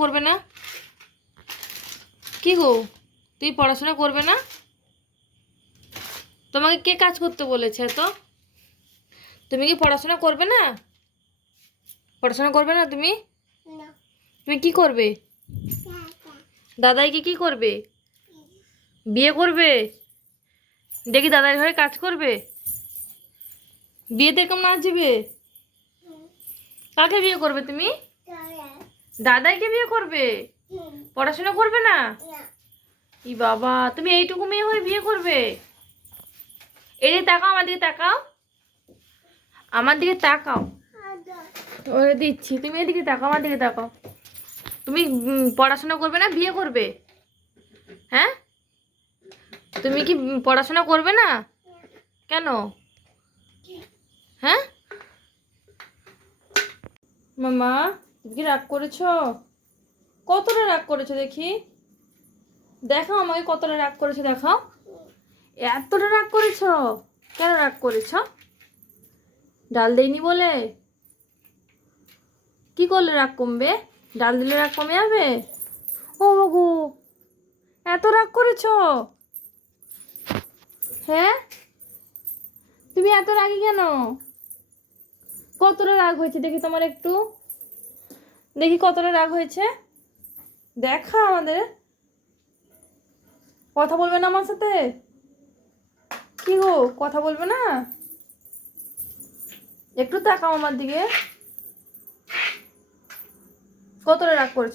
করবে না? কি গো, তুই পড়াশোনা করবে না? তোমাকে কে কাজ করতে বলেছে? তো তুমি কি পড়াশোনা করবে না? পড়াশোনা করবে না তুমি? তুমি কি করবে? দাদাইকে কি করবে? বিয়ে করবে? দেখি দাদার ঘরে কাজ করবে? বিয়েতে কেমন নাচবে? কাকে বিয়ে করবে তুমি? দাদাইকে বিয়ে করবে? পড়াশোনা করবে না? ই বাবা, তুমি এইটুকু মেয়ে হয়ে বিয়ে করবে? এদিকে তাকাও, আমার দিকে তাকাও, আমার দিকে তাকাও। ওরে দিচ্ছি, তুমি এদিকে তাকাও, আমার দিকে তাকাও। তুমি পড়াশোনা করবে না, বিয়ে করবে? হ্যাঁ, তুমি কি পড়াশোনা করবে না? কেন? হ্যাঁ মামা, তুমি কি রাগ করেছো? কতটা রাগ করেছো দেখি? দেখাও আমাকে কতটা রাগ করেছো, দেখাও। এতটা রাগ করেছো? কেন রাগ করেছো? ডাল দেইনি বলে? কি করলে রাগ কমবে? ডাল দিলে রাগ কমে যাবে? ও গো, এত রাগ করেছো? হ্যাঁ, তুমি এত রাগী কেন? কতটা রাগ হয়েছে দেখি তোমার, একটু দেখি কতটা রাগ হয়েছে। দেখা আমাদের, কথা বলবে না আমার সাথে? কি গো, কথা বলবে না? একটু তাকাও আমার দিকে, কতটা রাগ করেছে।